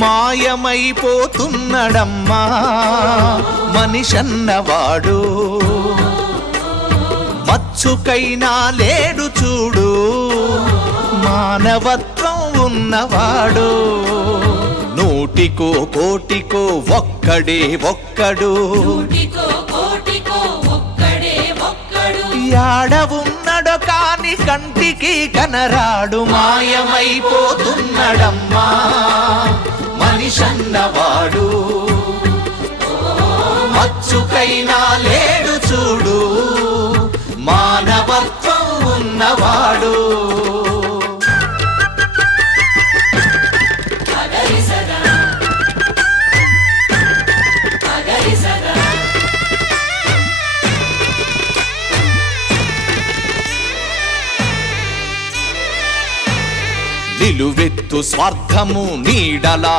మాయమైపోతున్నడమ్మా మనిషన్నవాడు, మచ్చుకైనా లేడు చూడు మానవత్వం ఉన్నవాడు. నూటికో కోటికో ఒక్కడే ఒక్కడు, యాడ ఉన్నడో కాని కంటికి కనరాడు. మాయమైపోతున్నడమ్మా మనిషన్నవాడు, మచ్చుకైనా లేడు చూడు మానవత్వం ఉన్నవాడు. నిలువెత్తు స్వార్థము నీడలా